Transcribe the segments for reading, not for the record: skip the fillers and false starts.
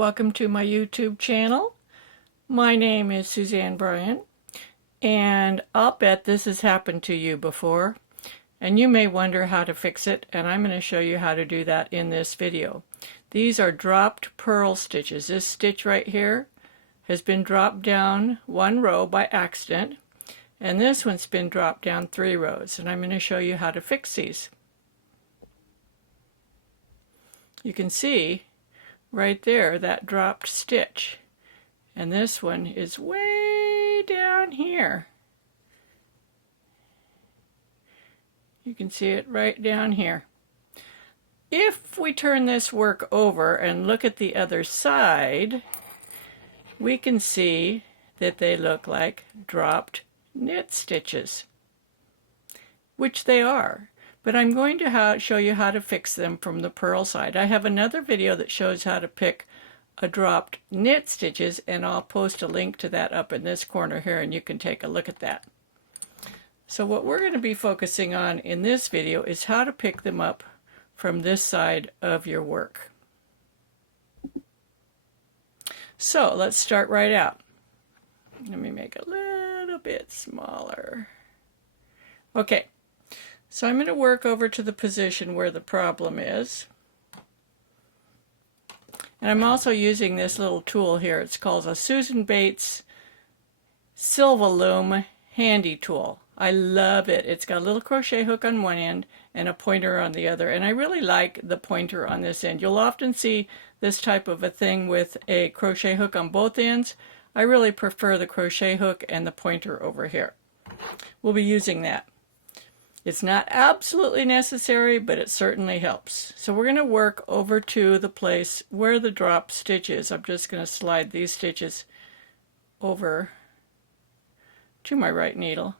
welcome to my YouTube channel. My name is Suzanne Bryan, and I'll bet this has happened to you before, and you may wonder how to fix it, and I'm going to show you how to do that in this video. These are dropped purl stitches. This stitch right here has been dropped down one row by accident, and this one's been dropped down 3 rows, and I'm going to show you how to fix these. You can see right there that dropped stitch, and this one is way down here. You can see it right down here. If we turn this work over and look at the other side, we can see that they look like dropped knit stitches, which they are. But I'm going to show you how to fix them from the purl side. I have another video that shows how to pick a dropped knit stitches, and I'll post a link to that up in this corner here, and you can take a look at that. So what we're going to be focusing on in this video is how to pick them up from this side of your work. So let's start right out. Let me make it a little bit smaller. Okay. So I'm going to work over to the position where the problem is. And I'm also using this little tool here. It's called a Suzanne Bates Silvalume Handi Tool. I love it. It's got a little crochet hook on one end and a pointer on the other. And I really like the pointer on this end. You'll often see this type of a thing with a crochet hook on both ends. I really prefer the crochet hook and the pointer over here. We'll be using that. It's not absolutely necessary, but it certainly helps. So we're going to work over to the place where the drop stitch is. I'm just going to slide these stitches over to my right needle.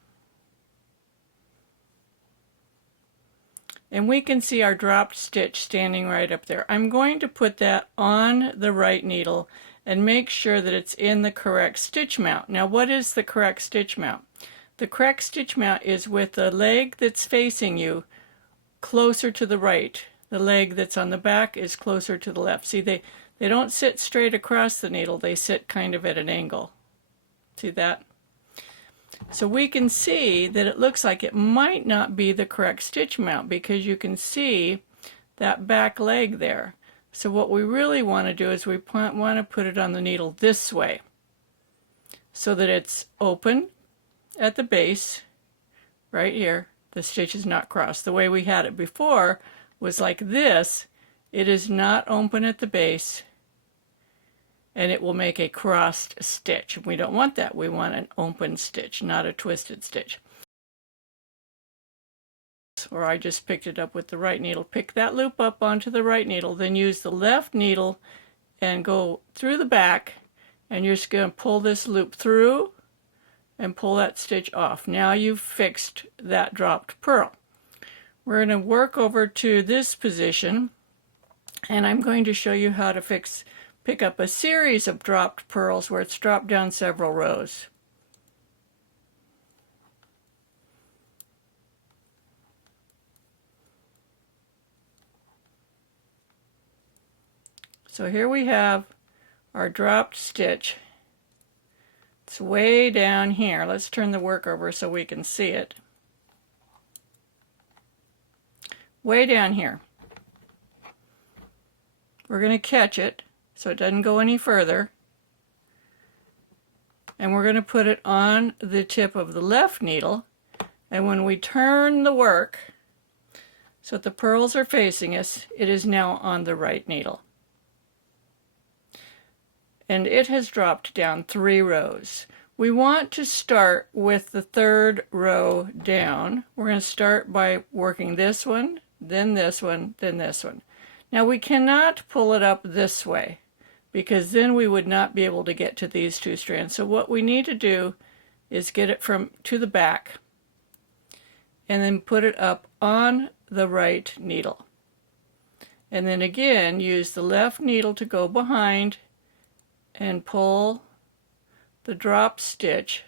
And we can see our dropped stitch standing right up there. I'm going to put that on the right needle and make sure that it's in the correct stitch mount. Now, what is the correct stitch mount? The correct stitch mount is with the leg that's facing you closer to the right. The leg that's on the back is closer to the left. See, they don't sit straight across the needle. They sit kind of at an angle. See that? So we can see that it looks like it might not be the correct stitch mount because you can see that back leg there. So what we really want to do is we want to put it on the needle this way so that it's open at the base right here. The stitch is not crossed. The way we had it before was like this. It is not open at the base, and it will make a crossed stitch. We don't want that. We want an open stitch, not a twisted stitch. Or I just picked it up with the right needle. Pick that loop up onto the right needle, then use the left needle and go through the back, and you're just going to pull this loop through and pull that stitch off. Now you've fixed that dropped purl. We're going to work over to this position, and I'm going to show you how to pick up a series of dropped purls where it's dropped down several rows. So here we have our dropped stitch. It's way down here. Let's turn the work over so we can see it. Way down here. We're going to catch it so it doesn't go any further. And we're going to put it on the tip of the left needle. And when we turn the work so that the purls are facing us, it is now on the right needle. And it has dropped down 3 rows. We want to start with the 3rd row down. We're going to start by working this one, then this one, then this one. Now we cannot pull it up this way because then we would not be able to get to these 2 strands. So what we need to do is get it to the back and then put it up on the right needle. And then again use the left needle to go behind and pull the drop stitch.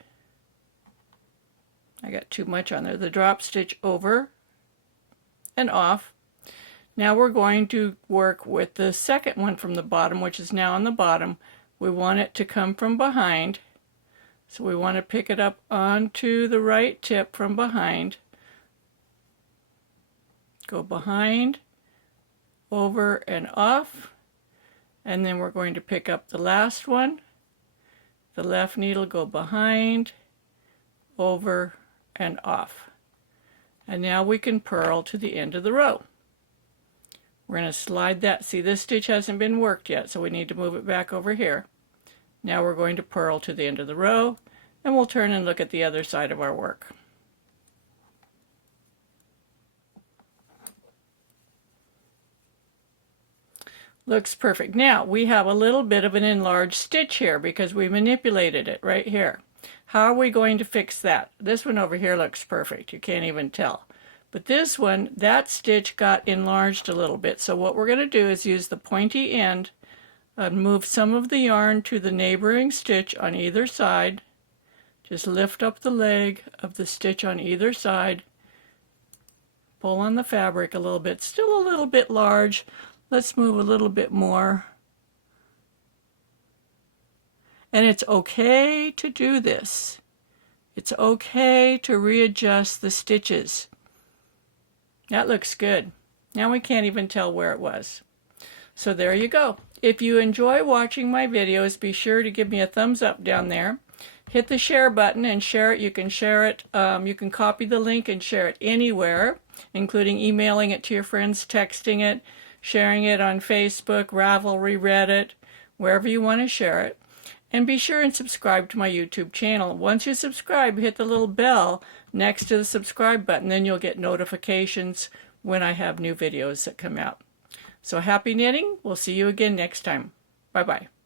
I got too much on there. The drop stitch over and off. Now we're going to work with the second one from the bottom, which is now on the bottom. We want it to come from behind. So we want to pick it up onto the right tip from behind. Go behind, over and off. And then we're going to pick up the last one. The left needle, go behind, over and off. And now we can purl to the end of the row. We're going to slide that. See, this stitch hasn't been worked yet, so we need to move it back over here. Now we're going to purl to the end of the row, and we'll turn and look at the other side of our work. Looks perfect. Now we have a little bit of an enlarged stitch here because we manipulated it right here. How are we going to fix that? This one over here looks perfect. You can't even tell. But this one, that stitch got enlarged a little bit. So what we're going to do is use the pointy end and move some of the yarn to the neighboring stitch on either side. Just lift up the leg of the stitch on either side. Pull on the fabric a little bit. Still a little bit large. Let's move a little bit more. And it's okay to do this. It's okay to readjust the stitches. That looks good. Now we can't even tell where it was. So there you go. If you enjoy watching my videos, be sure to give me a thumbs up down there. Hit the share button and share it. You can share it. You can copy the link and share it anywhere, including emailing it to your friends, texting it, sharing it on Facebook, Ravelry, Reddit, wherever you want to share it. And be sure and subscribe to my YouTube channel. Once you subscribe, hit the little bell next to the subscribe button. Then you'll get notifications when I have new videos that come out. So happy knitting. We'll see you again next time. Bye-bye.